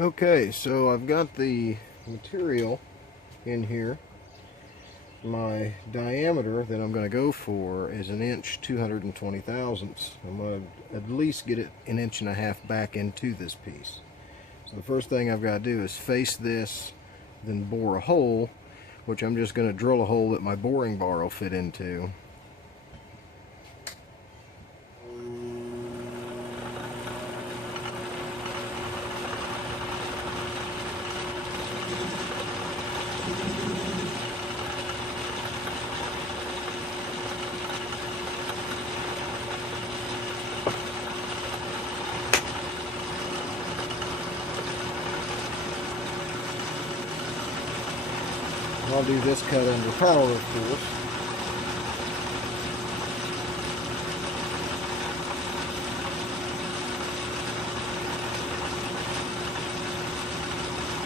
Okay, so I've got the material in here. My diameter that I'm going to go for is 1" 220 thousandths. I'm going to at least get it 1.5 inches back into this piece. So the first thing I've got to do is face this, then bore a hole, which I'm just going to drill a hole that my boring bar will fit into. I'll do this cut under power, of course.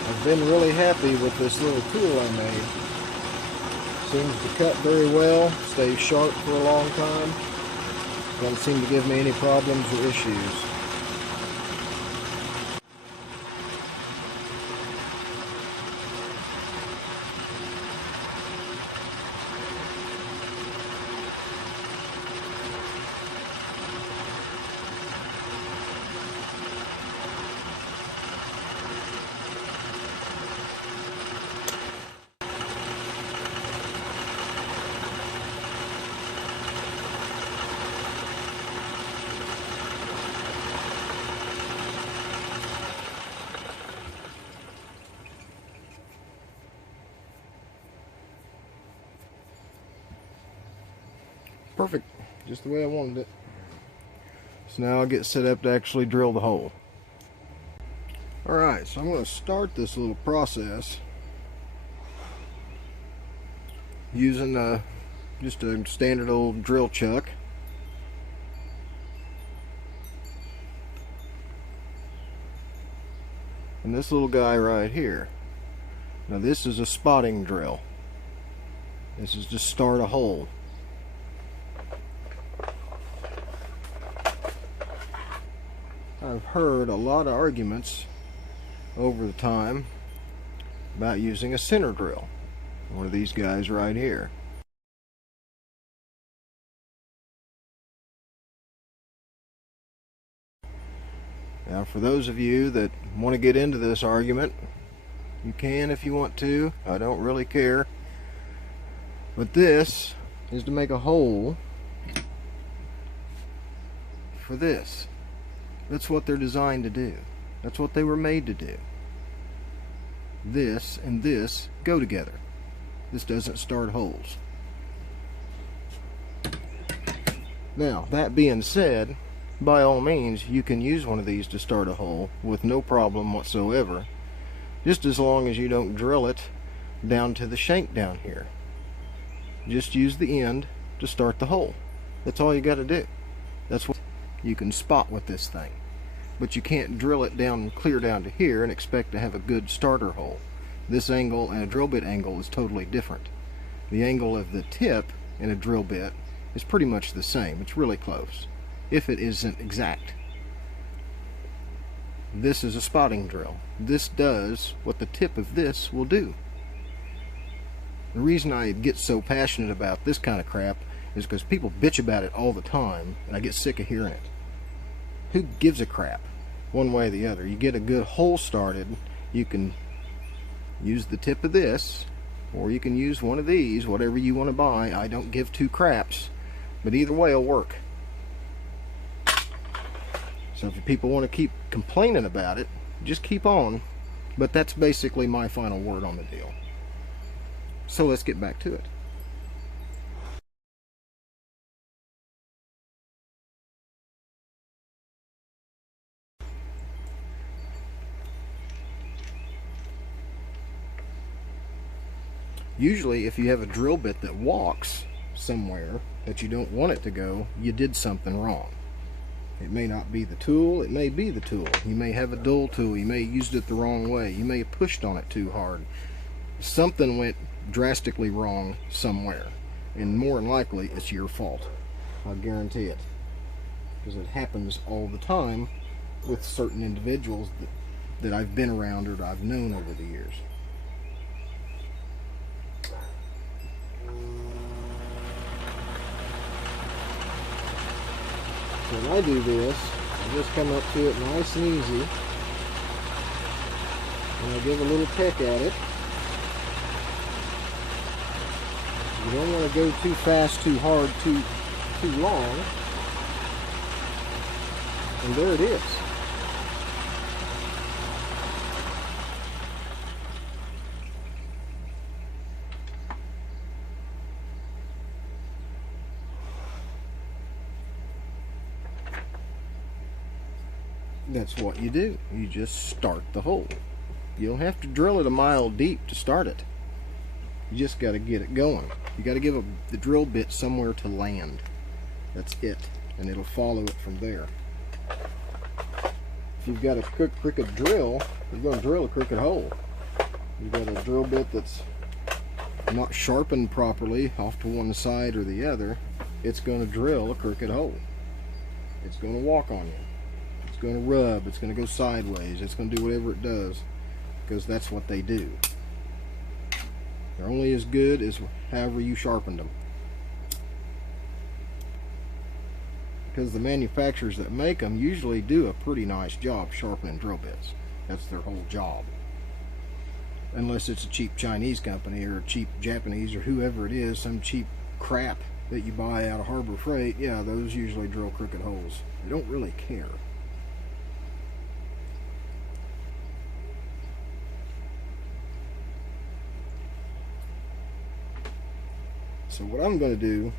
I've been really happy with this little tool I made. Seems to cut very well, stays sharp for a long time. Doesn't seem to give me any problems or issues. Perfect, just the way I wanted it. So now I'll get set up to actually drill the hole. Alright, so I'm going to start this little process using just a standard old drill chuck. And this little guy right here. Now this is a spotting drill. This is to start a hole. I've heard a lot of arguments over the time about using a center drill. One of these guys right here. Now for those of you that want to get into this argument, you can if you want to. I don't really care. But this is to make a hole for this. That's what they're designed to do. That's what they were made to do. This and this go together. This doesn't start holes. Now, that being said, by all means, you can use one of these to start a hole with no problem whatsoever, just as long as you don't drill it down to the shank down here. Just use the end to start the hole. That's all you got to do. That's what you can spot with this thing. But you can't drill it down clear down to here and expect to have a good starter hole. This angle and a drill bit angle is totally different. The angle of the tip in a drill bit is pretty much the same. It's really close, if it isn't exact. This is a spotting drill. This does what the tip of this will do. The reason I get so passionate about this kind of crap is because people bitch about it all the time, and I get sick of hearing it. Who gives a crap? One way or the other. You get a good hole started, you can use the tip of this, or you can use one of these, whatever you want to buy. I don't give two craps, but either way will work. So if people want to keep complaining about it, just keep on. But that's basically my final word on the deal. So let's get back to it. Usually if you have a drill bit that walks somewhere that you don't want it to go, you did something wrong. It may not be the tool, it may be the tool. You may have a dull tool, you may have used it the wrong way, you may have pushed on it too hard. Something went drastically wrong somewhere, and more than likely it's your fault. I guarantee it, because it happens all the time with certain individuals that that I've been around or that I've known over the years. So when I do this, I just come up to it nice and easy, and I give a little peck at it. You don't want to go too fast, too hard, too long. And there it is. That's what you do. You just start the hole. You don't have to drill it a mile deep to start it. You just got to get it going. You got to give the drill bit somewhere to land. That's it. And it'll follow it from there. If you've got a crooked drill, you're going to drill a crooked hole. You've got a drill bit that's not sharpened properly off to one side or the other, it's going to drill a crooked hole. It's going to walk on you. It's going to rub. It's going to go sideways. It's going to do whatever it does, because that's what they do. They're only as good as however you sharpened them. Because the manufacturers that make them usually do a pretty nice job sharpening drill bits. That's their whole job. Unless it's a cheap Chinese company or a cheap Japanese or whoever it is, some cheap crap that you buy out of Harbor Freight, yeah, those usually drill crooked holes. They don't really care. So what I'm going to do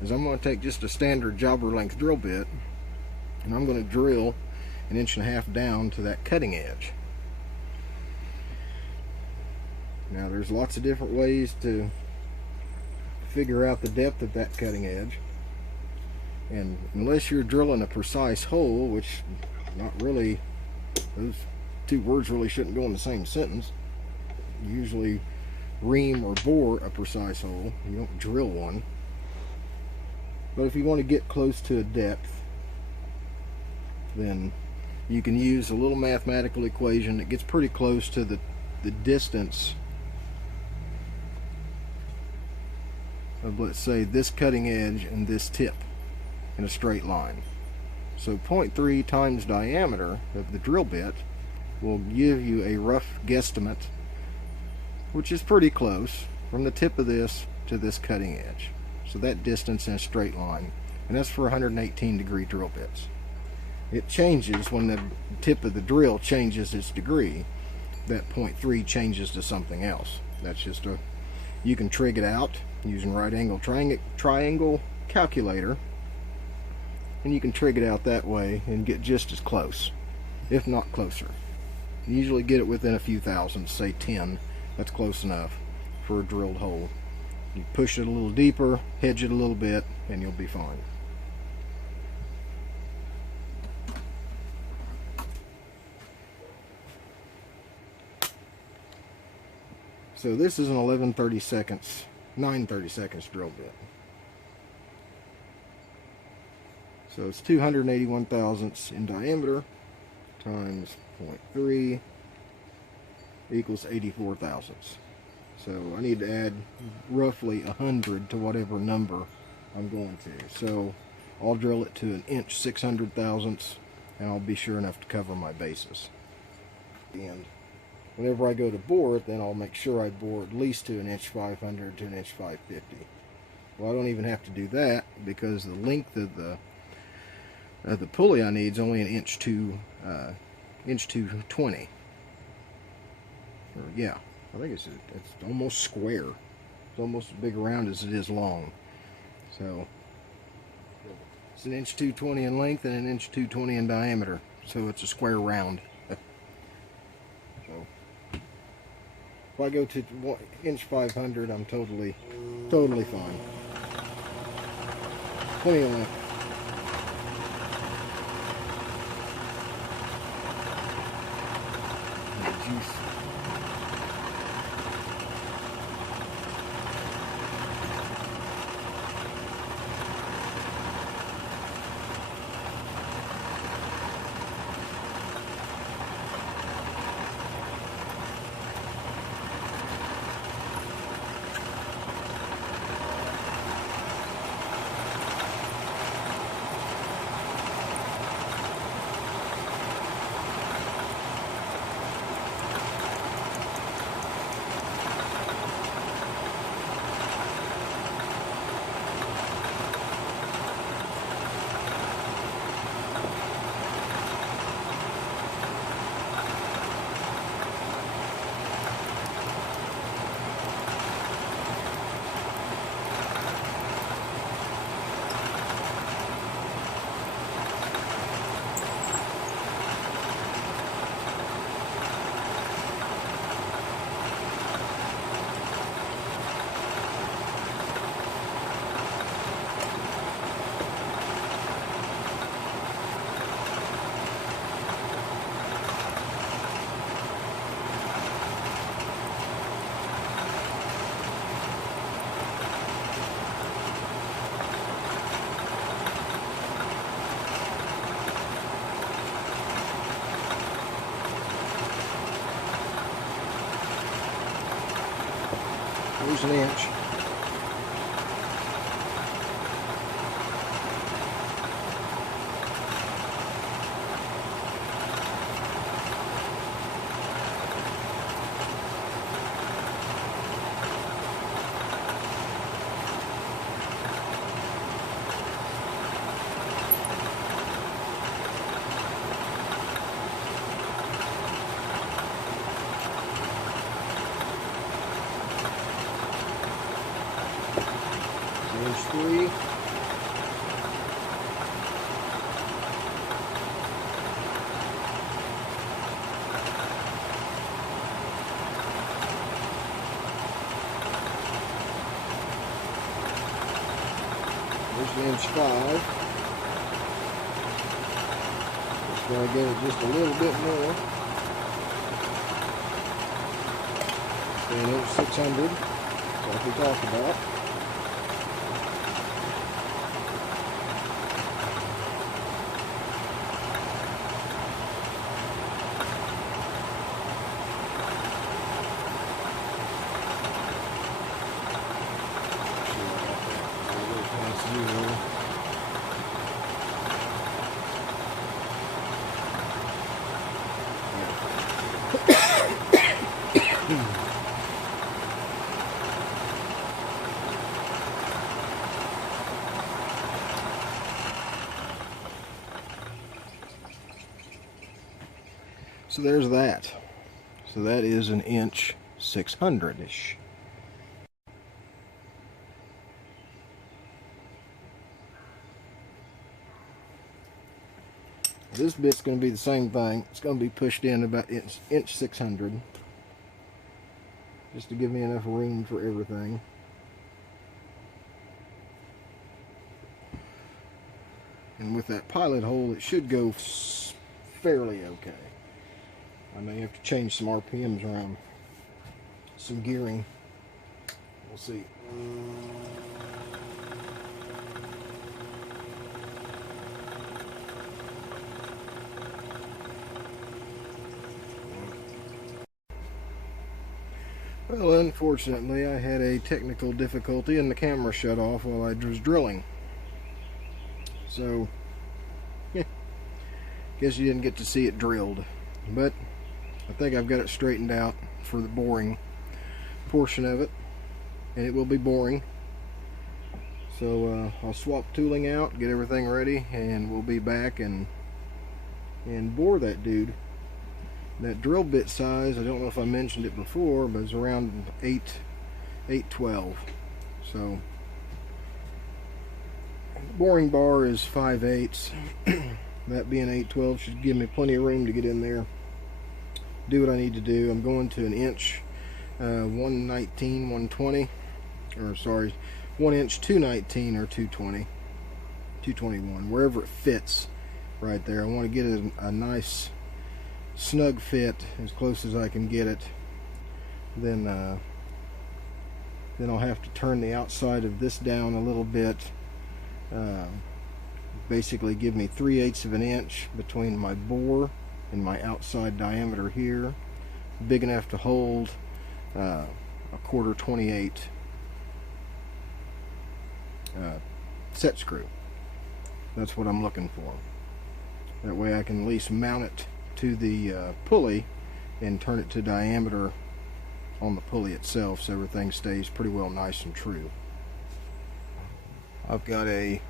is I'm going to take just a standard jobber length drill bit, and I'm going to drill 1.5 inches down to that cutting edge. Now there's lots of different ways to figure out the depth of that cutting edge, and unless you're drilling a precise hole, which not really, those two words really shouldn't go in the same sentence. Usually ream or bore a precise hole, you don't drill one. But if you want to get close to a depth, then you can use a little mathematical equation that gets pretty close to the distance of, let's say, this cutting edge and this tip in a straight line. So 0.3 times diameter of the drill bit will give you a rough guesstimate, which is pretty close, from the tip of this to this cutting edge. So that distance in a straight line, and that's for 118 degree drill bits. It changes when the tip of the drill changes its degree. That 0.3 changes to something else. That's just you can trig it out using right angle triangle calculator, and you can trig it out that way and get just as close, if not closer. You usually get it within a few thousandths, say 10. That's close enough for a drilled hole. You push it a little deeper, hedge it a little bit, and you'll be fine. So this is an 9/32 drill bit. So it's 281 thousandths in diameter times 0.3 equals 84 thousandths. So I need to add roughly 100 to whatever number I'm going to. So I'll drill it to 1 inch 600 thousandths, and I'll be sure enough to cover my bases. And whenever I go to bore it, then I'll make sure I bore at least to 1 inch 500 to 1 inch 550. Well, I don't even have to do that, because the length of the pulley I need is only 1 inch 220. Or, yeah, I think it's almost square. It's almost as big around as it is long. So it's 1 inch 220 in length and 1 inch 220 in diameter. So it's a square round. So if I go to 1 inch 500, I'm totally fine. Plenty of length. Juice. an inch. Inch 3. There's inch 5. Just going to get it just a little bit more. And inch 600, like we talked about. So there's that. So that is an inch 600-ish. This bit's going to be the same thing. It's going to be pushed in about inch 600, just to give me enough room for everything. And with that pilot hole, it should go fairly okay. I may have to change some RPMs around, some gearing. We'll see. Well, unfortunately, I had a technical difficulty and the camera shut off while I was drilling. So, guess you didn't get to see it drilled. But I think I've got it straightened out for the boring portion of it, and it will be boring. So I'll swap tooling out, get everything ready, and we'll be back and bore that dude. That drill bit size, I don't know if I mentioned it before, but it's around 8/12. So the boring bar is 5/8. That being 8/12 should give me plenty of room to get in there, do what I need to do. I'm going to an inch 119, 120, or sorry, 1 inch 219 or 220, 221, wherever it fits right there. I want to get a nice snug fit as close as I can get it. Then I'll have to turn the outside of this down a little bit. Basically give me 3/8 of an inch between my bore and my outside diameter here, big enough to hold a 1/4 28 set screw. That's what I'm looking for. That way I can at least mount it to the pulley and turn it to diameter on the pulley itself, so everything stays pretty well nice and true. I've got a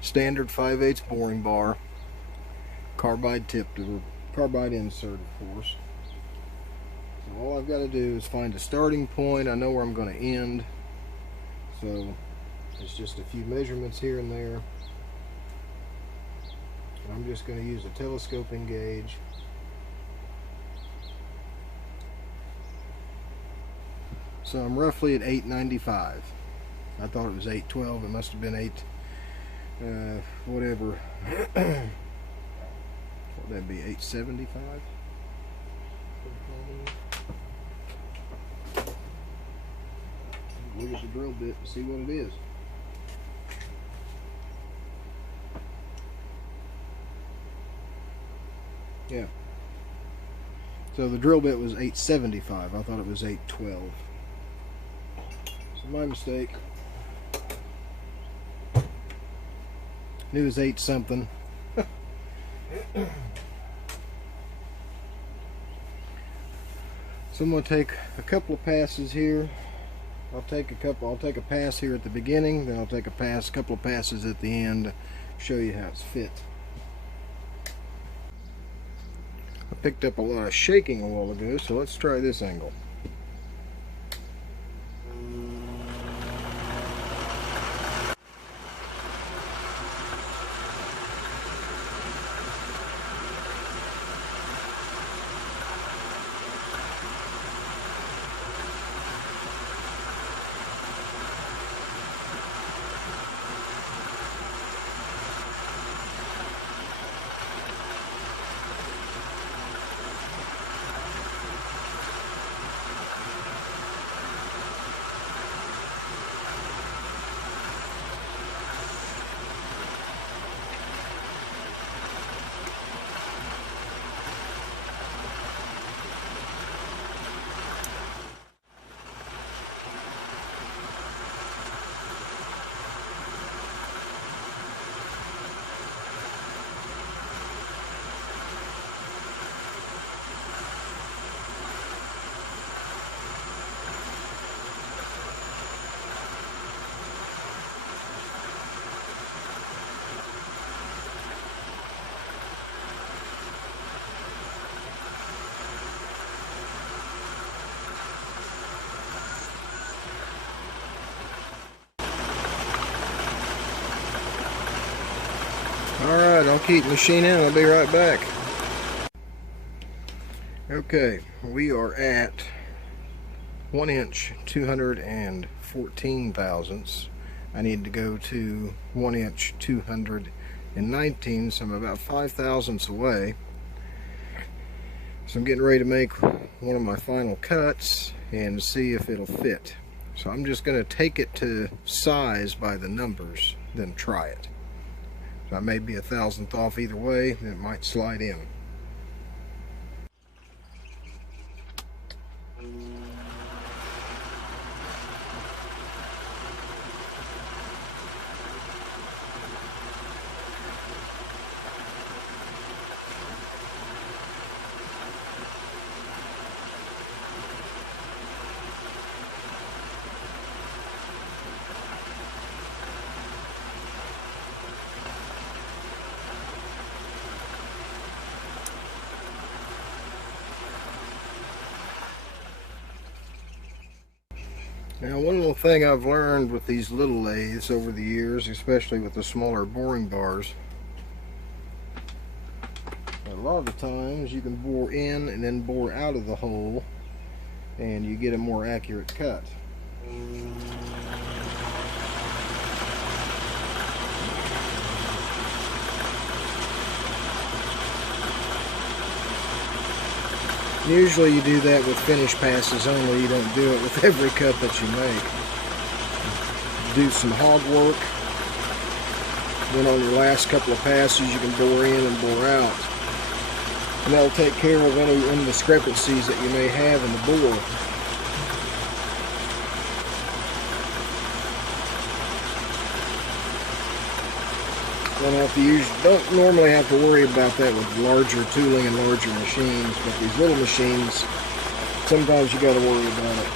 standard 5/8 boring bar, carbide tipped, or carbide insert, of course. So all I've got to do is find a starting point. I know where I'm going to end, so it's just a few measurements here and there. And I'm just going to use a telescoping gauge. So I'm roughly at 895. I thought it was 812. It must have been 8 whatever. What would that be, 875? Look at the drill bit to see what it is. Yeah. So the drill bit was 875. I thought it was 812. So my mistake. Knew it was 8 something. So I'm going to take a couple of passes here. I'll take a pass here at the beginning, then I'll take a couple of passes at the end, show you how it's fit. I picked up a lot of shaking a while ago, so let's try this angle. Alright, I'll keep machining and I'll be right back. Okay, we are at 1 inch 214 thousandths. I need to go to 1 inch 219, so I'm about 5 thousandths away. So I'm getting ready to make one of my final cuts and see if it'll fit. So I'm just going to take it to size by the numbers, then try it. So I may be a thousandth off either way, and it might slide in. Now, one little thing I've learned with these little lathes over the years, especially with the smaller boring bars, a lot of the times you can bore in and then bore out of the hole and you get a more accurate cut. Usually you do that with finish passes only, you don't do it with every cut that you make. Do some hog work, then on your last couple of passes you can bore in and bore out. And that'll take care of any indiscrepancies that you may have in the bore. Don't normally have to worry about that with larger tooling and larger machines, but these little machines, sometimes you got to worry about it.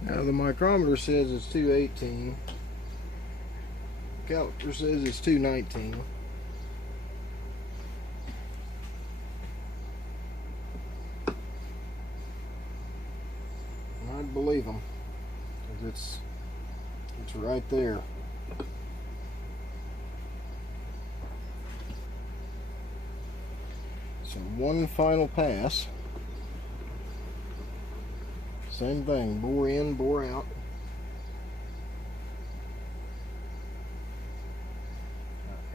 Now the micrometer says it's 218. Caliper says it's 219. And I'd believe them, because it's right there. So one final pass. Same thing, bore in, bore out.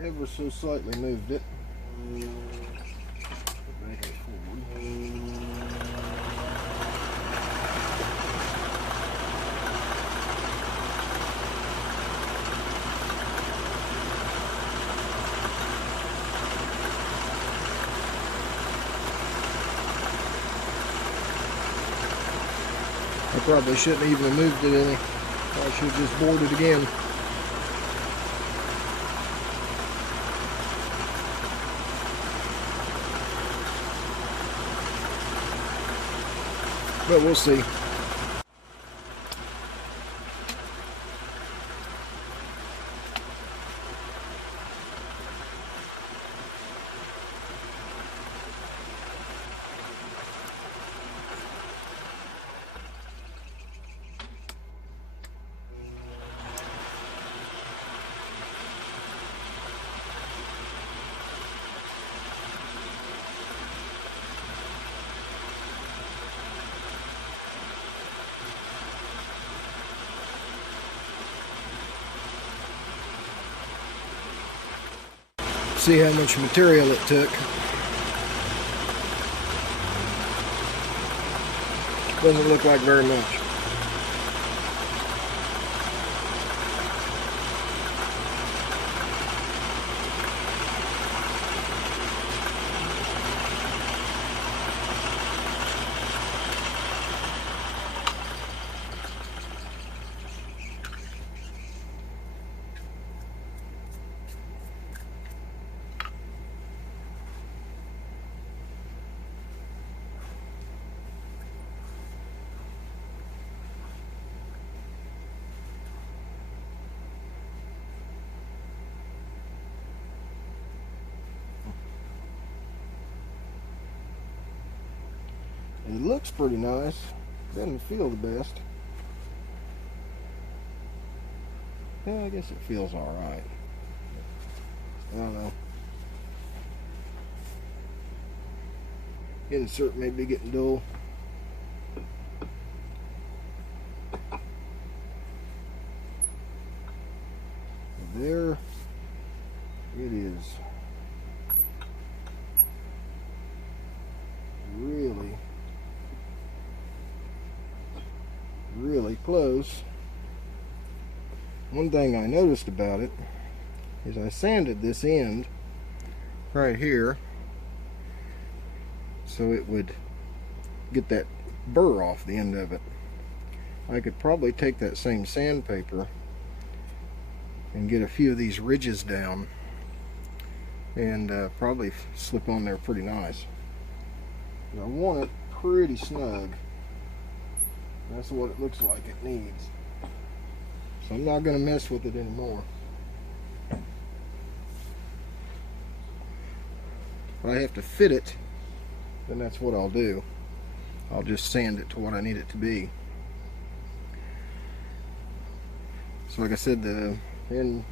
I ever so slightly moved it. Back and forward. I probably shouldn't even have moved it any. I should have just bored it again. But we'll see. See how much material it took. Doesn't look like very much. It looks pretty nice. Doesn't feel the best. Yeah, I guess it feels alright. I don't know. Insert may be getting dull. There it is. Really close. One thing I noticed about it is I sanded this end right here so it would get that burr off the end of it. I could probably take that same sandpaper and get a few of these ridges down and probably slip on there pretty nice. But I want it pretty snug. That's what it looks like it needs. So I'm not going to mess with it anymore. If I have to fit it, then that's what I'll do. I'll just sand it to what I need it to be. So like I said, and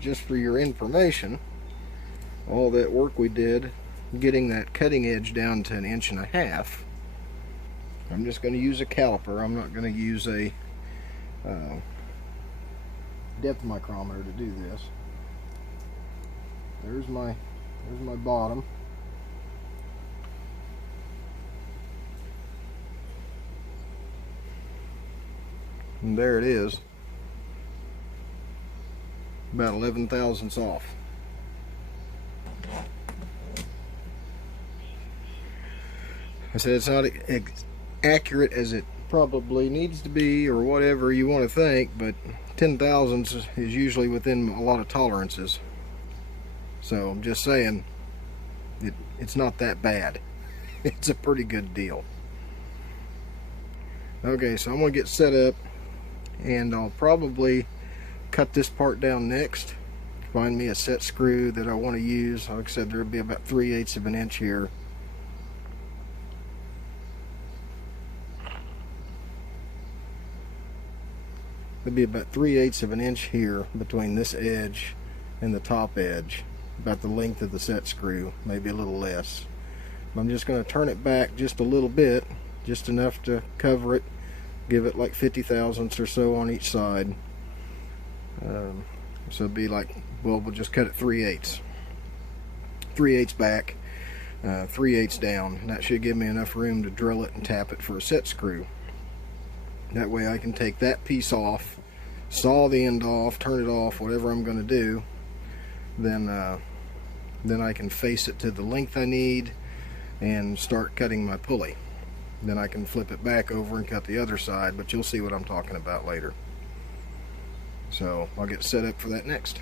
just for your information, all that work we did getting that cutting edge down to 1.5 inches, I'm just going to use a caliper. I'm not going to use a depth micrometer to do this. There's my bottom. And there it is. About 11 thousandths off. I said it's not accurate as it probably needs to be or whatever you want to think, but 10 thousandths is usually within a lot of tolerances. So I'm just saying it's not that bad. It's a pretty good deal. Okay, so I'm going to get set up, and I'll probably cut this part down next. Find me a set screw that I want to use. Like I said, there'll be about 3/8 of an inch here. There'll be about 3/8 of an inch here between this edge and the top edge, about the length of the set screw, maybe a little less. I'm just going to turn it back just a little bit, just enough to cover it, give it like 50 thousandths or so on each side. So it'll be like, well, we'll just cut it 3/8. 3/8 back, 3/8 down, and that should give me enough room to drill it and tap it for a set screw. That way I can take that piece off, saw the end off, turn it off, whatever I'm going to do. Then I can face it to the length I need and start cutting my pulley. Then I can flip it back over and cut the other side, but you'll see what I'm talking about later. So I'll get set up for that next.